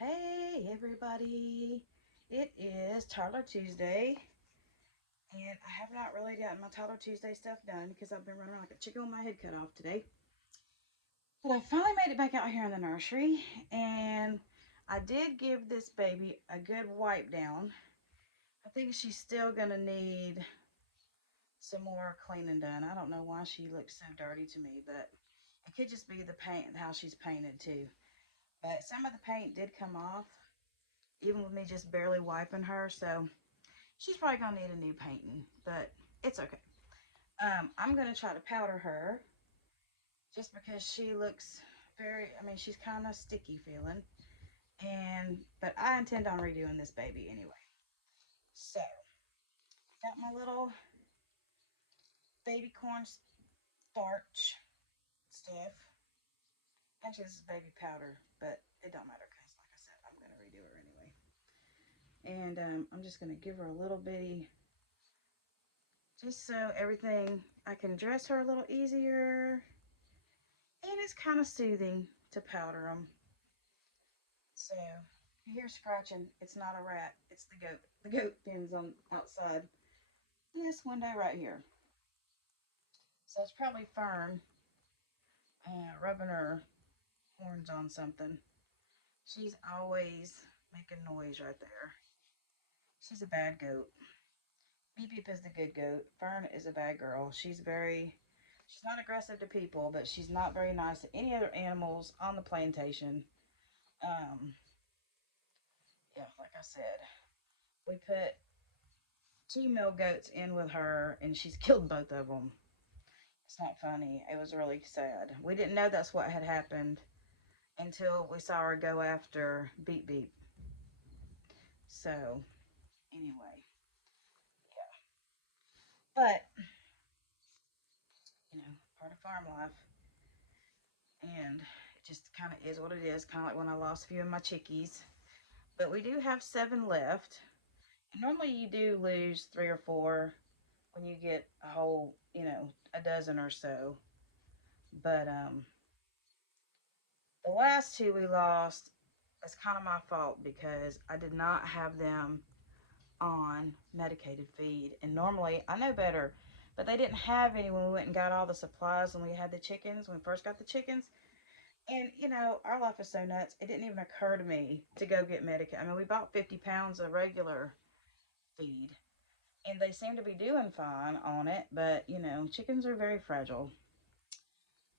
Hey everybody, it is Toddler Tuesday, and I have not really gotten my Toddler Tuesday stuff done because I've been running around like a chicken with my head cut off today. But I finally made it back out here in the nursery, and I did give this baby a good wipe down. I think she's still gonna need some more cleaning done. I don't know why she looks so dirty to me, but it could just be the paint, how she's painted too. But some of the paint did come off, even with me just barely wiping her, so she's probably gonna need a new painting, but it's okay. I'm gonna try to powder her just because she looks she's kind of sticky feeling, but I intend on redoing this baby anyway. So, got my little baby corn starch stuff. Actually, this is baby powder, but it don't matter because, like I said, I'm gonna redo her anyway. And I'm just gonna give her a little bitty, just so everything I can dress her a little easier. And it's kind of soothing to powder them. So, if you hear scratching, it's not a rat, it's the goat. The goat pins on outside this window right here. So it's probably Fern rubbing her horns on something. She's always making noise right there. She's a bad goat. Beep Beep is the good goat. Fern is a bad girl. She's not aggressive to people, but she's not very nice to any other animals on the plantation. Um, yeah, like I said, we put two male goats in with her, and she's killed both of them. It's not funny. It was really sad. We didn't know that's what had happened until we saw her go after Beep Beep. So, anyway, yeah. But, part of farm life. And it just kind of is what it is. Kind of like when I lost a few of my chickies. But we do have 7 left. And normally you do lose 3 or 4 when you get a whole, a dozen or so. But the last 2 we lost, it's kind of my fault because I did not have them on medicated feed. And normally I know better, but they didn't have any when we went and got all the supplies when we had the chickens, when we first got the chickens. And our life is so nuts, it didn't even occur to me to go get medicated. I mean, we bought 50 pounds of regular feed, and they seem to be doing fine on it, but chickens are very fragile.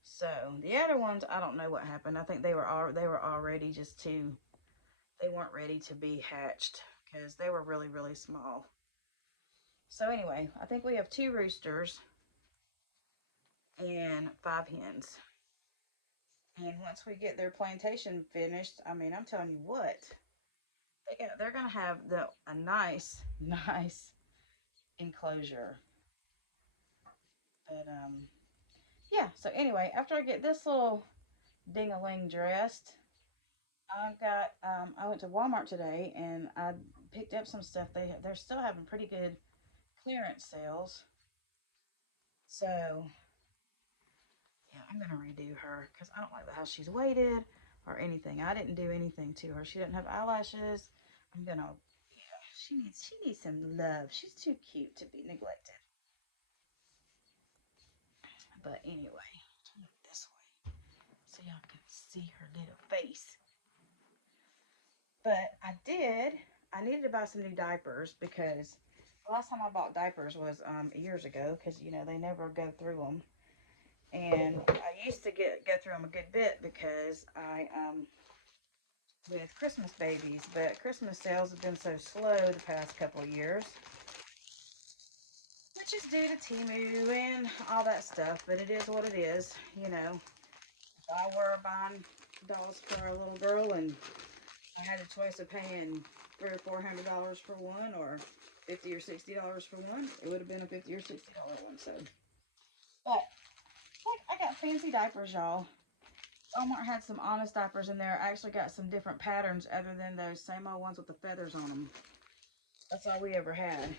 So the other ones, I don't know what happened. I think they were already just too. They weren't ready to be hatched because they were really really small. So anyway, I think we have 2 roosters and 5 hens. And once we get their plantation finished, I mean, I'm telling you what, they're gonna have a nice nice enclosure. But yeah. So anyway, after I get this little ding-a-ling dressed, I went to Walmart today and I picked up some stuff. They're still having pretty good clearance sales. So yeah, I'm gonna redo her because I don't like how she's weighted or anything. I didn't do anything to her. She didn't have eyelashes. I'm gonna Yeah, she needs some love. She's too cute to be neglected. But anyway, turn it this way so y'all can see her little face. But I needed to buy some new diapers because the last time I bought diapers was years ago because they never go through them. And I used to go through them a good bit because I with Christmas babies, but Christmas sales have been so slow the past couple of years, which is due to Timu and all that stuff. But it is what it is. If I were buying dolls for a little girl and I had a choice of paying $300 or $400 for one, or $50 or $60 for one, it would have been a $50 or $60 one. So, but like I got fancy diapers, y'all. Walmart had some honest diapers in there. I actually got some different patterns other than those same old ones with the feathers on them. That's all we ever had.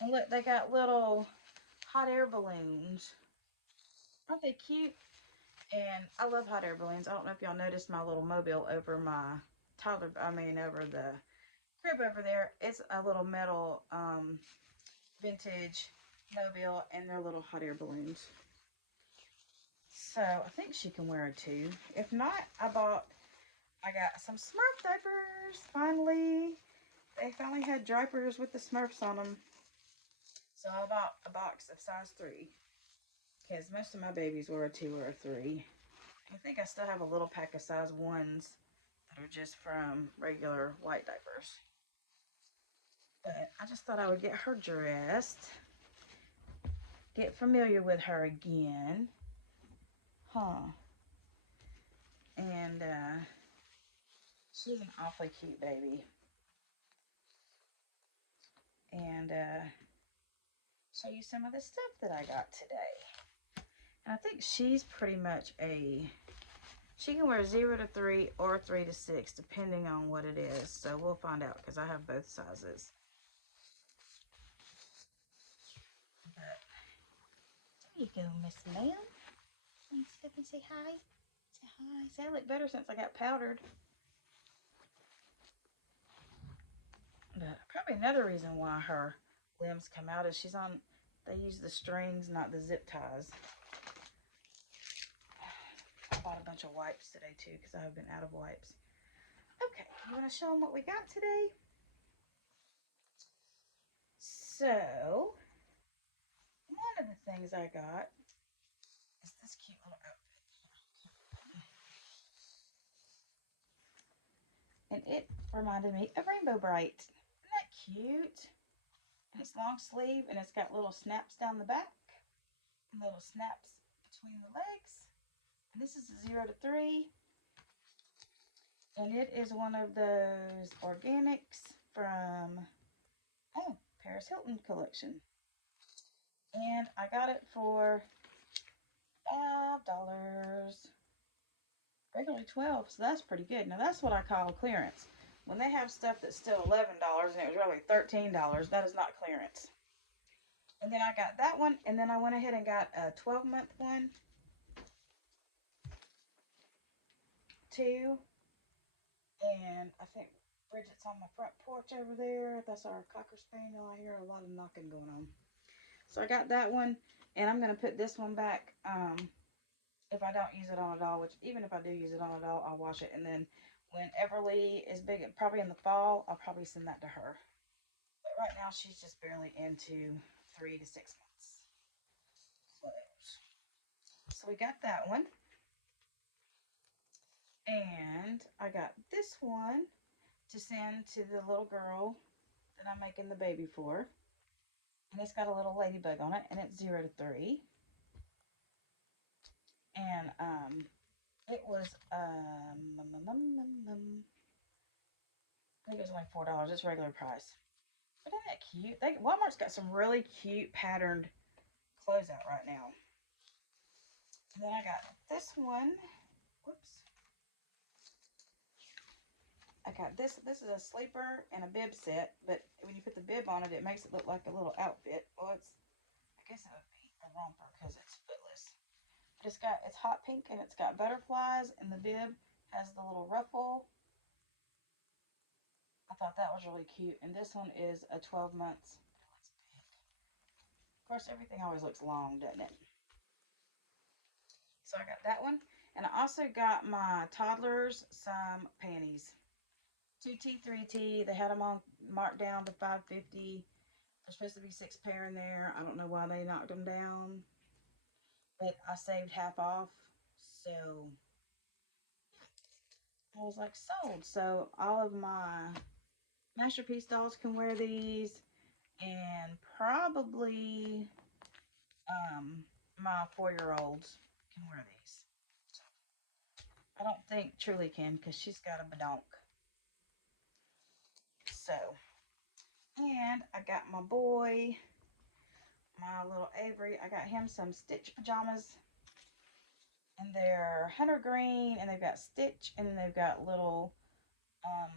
And look, they got little hot air balloons. Aren't they cute? And I love hot air balloons. I don't know if y'all noticed my little mobile over my over the crib over there, it's a little metal vintage mobile, and they're little hot air balloons. So I think she can wear it too. If not, I got some Smurf diapers. Finally, they finally had diapers with the Smurfs on them. So I bought a box of size 3 because most of my babies were a 2 or a 3. I think I still have a little pack of size 1s that are just from regular white diapers. But I just thought I would get her dressed, get familiar with her again. And she's an awfully cute baby. And show you some of the stuff that I got today. And I think she's pretty much she can wear 0 to 3 or 3 to 6, depending on what it is. So we'll find out because I have both sizes. But there you go, Miss Ma'am. Let's step and say hi. Say hi. Say I look better since I got powdered. But probably another reason why her limbs come out is they use the strings, not the zip ties. I bought a bunch of wipes today too because I have been out of wipes. Okay, you want to show them what we got today? So, one of the things I got is this cute little outfit. And it reminded me of Rainbow Bright. Isn't that cute? And it's long sleeve and it's got little snaps down the back and little snaps between the legs. And this is a 0 to 3. And it is one of those organics from Paris Hilton collection. And I got it for $5. Regularly $12, so that's pretty good. Now that's what I call clearance. When they have stuff that's still $11 and it was really $13, that is not clearance. And then I got that one, and then I went ahead and got a 12-month one too. And I think Bridget's on my front porch over there. That's our Cocker Spaniel. I hear a lot of knocking going on. So I got that one, and I'm going to put this one back if I don't use it on at all, which even if I do use it on at all, I'll wash it. And then when Everly is big, probably in the fall, I'll probably send that to her. But right now, she's just barely into 3 to 6 months. So we got that one. And I got this one to send to the little girl that I'm making the baby for. And it's got a little ladybug on it, and it's 0 to 3. And it was I think it was only $4. It's regular price. But isn't that cute? Walmart's got some really cute patterned clothes out right now. And then I got this one. Whoops. I got this. This is a sleeper and a bib set, but when you put the bib on it, it makes it look like a little outfit. Well, I guess it would be a romper because it's footless. But it's hot pink and it's got butterflies, and the bib has the little ruffle. I thought that was really cute. And this one is a 12 months. Of course, everything always looks long, doesn't it? So I got that one. And I also got my toddlers some panties. 2T, 3T. They had them on marked down to $5.50. There's supposed to be 6 pair in there. I don't know why they knocked them down. But I saved half off. So I was like, sold. So all of my Masterpiece dolls can wear these. And probably my 4-year-olds can wear these. So I don't think Truly can because she's got a badonk. So, and I got my boy, my little Avery, I got him some Stitch pajamas. And they're hunter green, and they've got Stitch, and then they've got little, I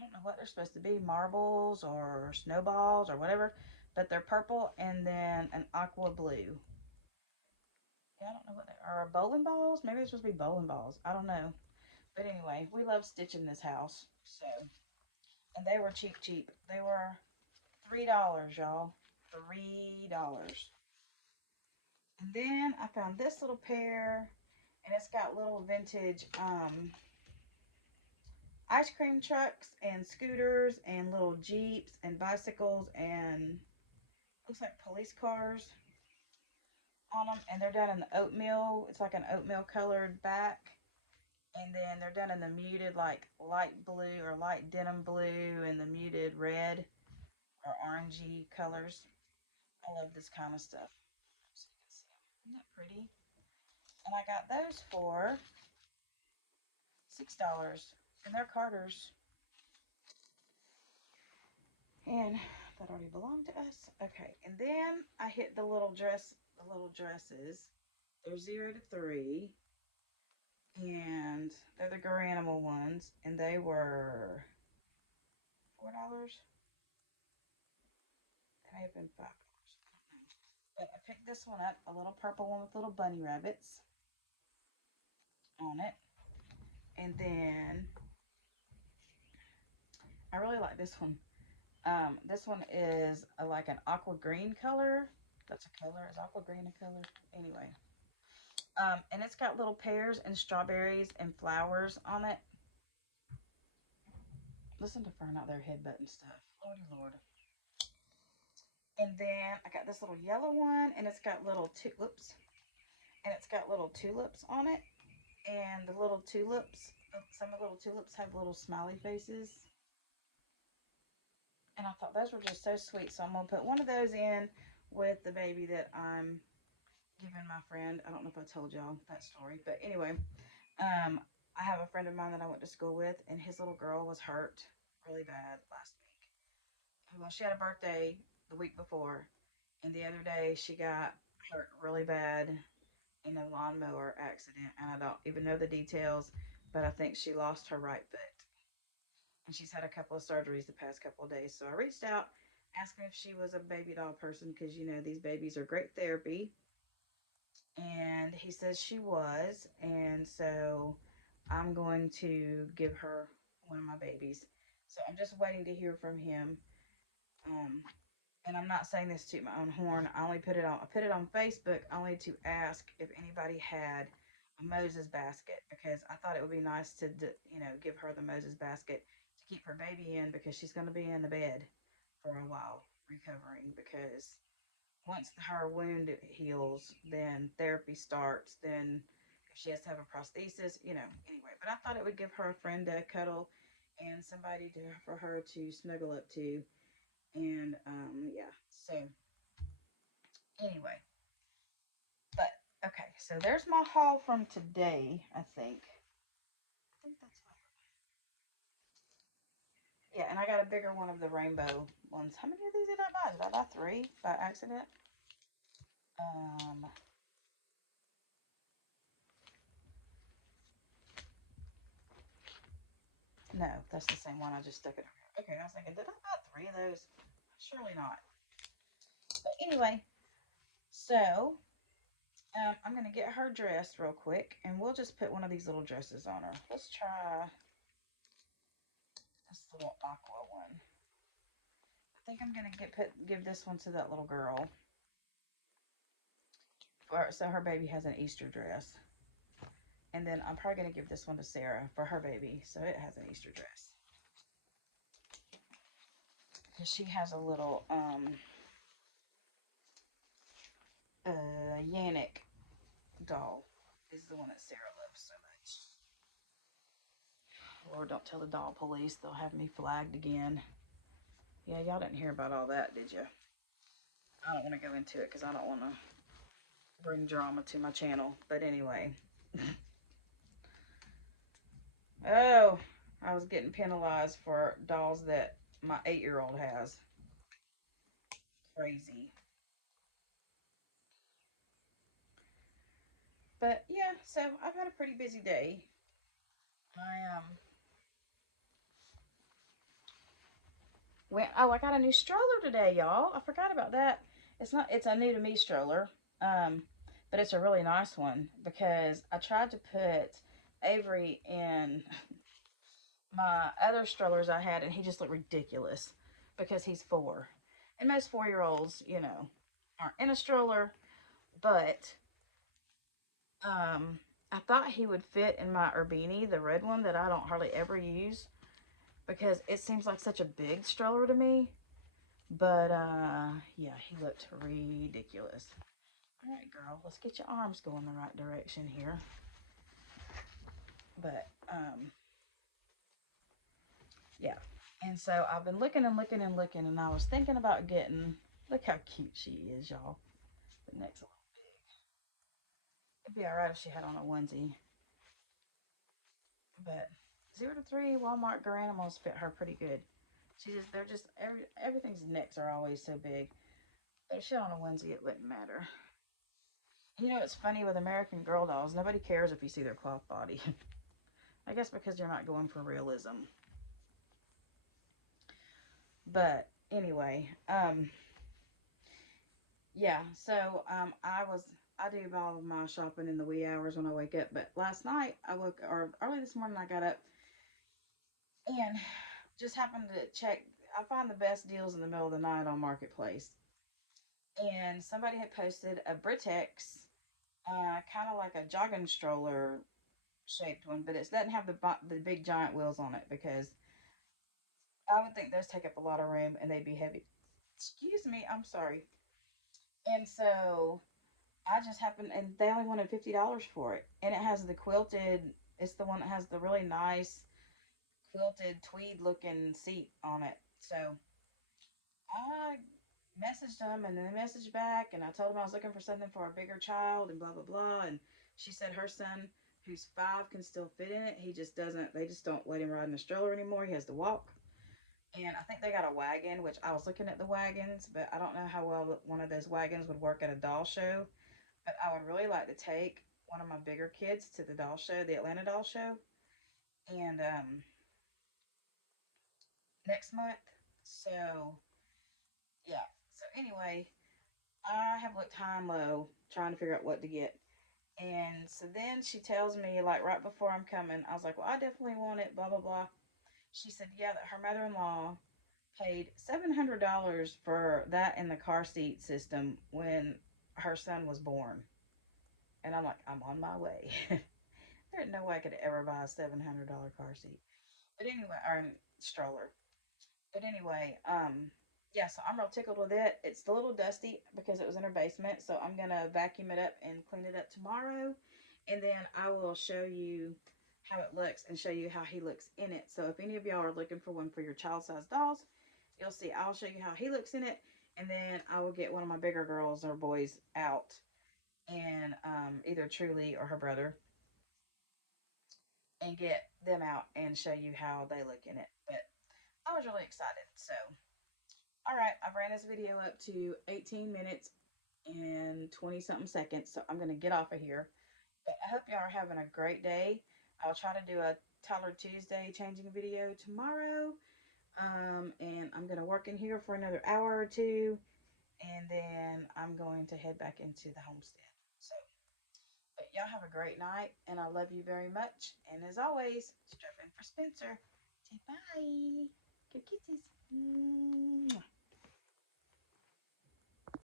don't know what they're supposed to be, marbles or snowballs or whatever, but they're purple and then an aqua blue. Yeah, I don't know what they are. Bowling balls? Maybe they're supposed to be bowling balls. I don't know. But anyway, we love stitching this house. So, and they were cheap, cheap. They were $3, y'all. $3. And then I found this little pair, and it's got little vintage ice cream trucks and scooters and little Jeeps and bicycles and looks like police cars on them. And they're done in the oatmeal. It's like an oatmeal colored back. And then they're done in the muted, like light blue or light denim blue and the muted red or orangey colors. I love this kind of stuff. So you can see them. Isn't that pretty? And I got those for $6. And they're Carter's. And that already belonged to us. Okay, and then I hit the little dresses. They're 0 to 3. And they're the Garanimal ones. And they were $4. They may have been $5. I don't know. But I picked this one up, a little purple one with little bunny rabbits on it. And then I really like this one. This one is like an aqua green color. That's a color. Is aqua green a color? Anyway. And it's got little pears and strawberries and flowers on it. Listen to Fern out there headbutting stuff. Lordy Lord. And then I got this little yellow one, and it's got little tulips. And it's got little tulips on it. And the little tulips, some of the little tulips have little smiley faces. And I thought those were just so sweet. So I'm going to put one of those in with the baby that I'm giving my friend. I don't know if I told y'all that story. But anyway, I have a friend of mine that I went to school with, and his little girl was hurt really bad last week. Well, she had a birthday the week before, and the other day she got hurt really bad in a lawnmower accident. And I don't even know the details, but I think she lost her right foot. And she's had a couple of surgeries the past couple of days. So I reached out, asking if she was a baby doll person, because you know these babies are great therapy. And he says she was, and so I'm going to give her one of my babies. So I'm just waiting to hear from him. Um, and I'm not saying this to my own horn. I put it on Facebook only to ask if anybody had a Moses basket, because I thought it would be nice to give her the Moses basket to keep her baby in, because she's going to be in the bed for a while recovering, because once her wound heals, then therapy starts. Then if she has to have a prosthesis, anyway. But I thought it would give her a friend to cuddle and somebody for her to snuggle up to. And yeah, so anyway. But okay, so there's my haul from today, I think. I think that's my Yeah, and I got a bigger one of the rainbow ones. How many of these did I buy? Did I buy 3 by accident? Um, no, that's the same one. I just stuck it over here. Okay, I was thinking, did I buy 3 of those? Surely not. But anyway, so I'm going to get her dressed real quick, and we'll just put one of these little dresses on her. Let's try this little aqua one. I think I'm going to give this one to that little girl. So her baby has an Easter dress. And then I'm probably going to give this one to Sarah for her baby, so it has an Easter dress. Because she has a little Yannick doll is the one that Sarah loves so much. Lord, don't tell the doll police. They'll have me flagged again. Yeah, y'all didn't hear about all that, did you? I don't want to go into it because I don't want to bring drama to my channel. But anyway. Oh, I was getting penalized for dolls that my 8-year-old has. Crazy. But yeah, so I've had a pretty busy day. I got a new stroller today, y'all. I forgot about that. It's a new to me stroller. But it's a really nice one, because I tried to put Avery in my other strollers I had, and he just looked ridiculous because he's 4. And most 4-year-olds, you know, aren't in a stroller, but I thought he would fit in my Urbini, the red one that I don't hardly ever use because it seems like such a big stroller to me. But yeah, he looked ridiculous. All right, girl, let's get your arms going the right direction here. But yeah. And so I've been looking and looking and looking, and I was thinking about getting. Look how cute she is, y'all. The neck's a little big. It'd be all right if she had on a onesie. But 0 to 3 Walmart Garanimals fit her pretty good. They're just everything's necks are always so big. But if she had on a onesie, it wouldn't matter. You know, it's funny with American Girl dolls. Nobody cares if you see their cloth body. I guess because you're not going for realism. But anyway, yeah. So I do all of my shopping in the wee hours when I wake up. But last night or early this morning I got up and just happened to check. I find the best deals in the middle of the night on Marketplace, and somebody had posted a Britex, kind of like a jogging stroller shaped one, but it doesn't have the big giant wheels on it because I would think those take up a lot of room and they'd be heavy. Excuse me, I'm sorry. And so I just happened, and they only wanted $50 for it, and it has the quilted. It's the one that has the really nice quilted tweed looking seat on it. So I messaged them, and then they messaged back, and I told them I was looking for something for a bigger child, and blah blah blah. And she said her son, who's 5, can still fit in it. He just doesn't. They just don't let him ride in a stroller anymore. He has to walk. And I think they got a wagon, which I was looking at the wagons, but I don't know how well one of those wagons would work at a doll show. But I would really like to take one of my bigger kids to the doll show, the Atlanta Doll Show, and next month. So yeah. So anyway, I have looked high and low trying to figure out what to get. And so then she tells me, like right before I'm coming, I was like, well, I definitely want it, blah, blah, blah. She said, yeah, that her mother in law paid $700 for that in the car seat system when her son was born. And I'm like, I'm on my way. There's no way I could ever buy a $700 car seat. But anyway, or stroller. But anyway, yeah, so I'm real tickled with it. It's a little dusty because it was in her basement, so I'm gonna vacuum it up and clean it up tomorrow, and then I will show you how it looks and show you how he looks in it. So if any of y'all are looking for one for your child-sized dolls, you'll see I'll show you how he looks in it, and then I will get one of my bigger girls or boys out, and either Truly or her brother, and get them out and show you how they look in it. But I was really excited, so all right, I've ran this video up to 18 minutes and 20 something seconds, so I'm going to get off of here. But I hope y'all are having a great day. I'll try to do a Tyler Tuesday changing video tomorrow. And I'm going to work in here for another hour or two, and then I'm going to head back into the homestead. So, but y'all have a great night, and I love you very much. And as always, strap in for Spencer. Say bye. Good kisses. Mwah.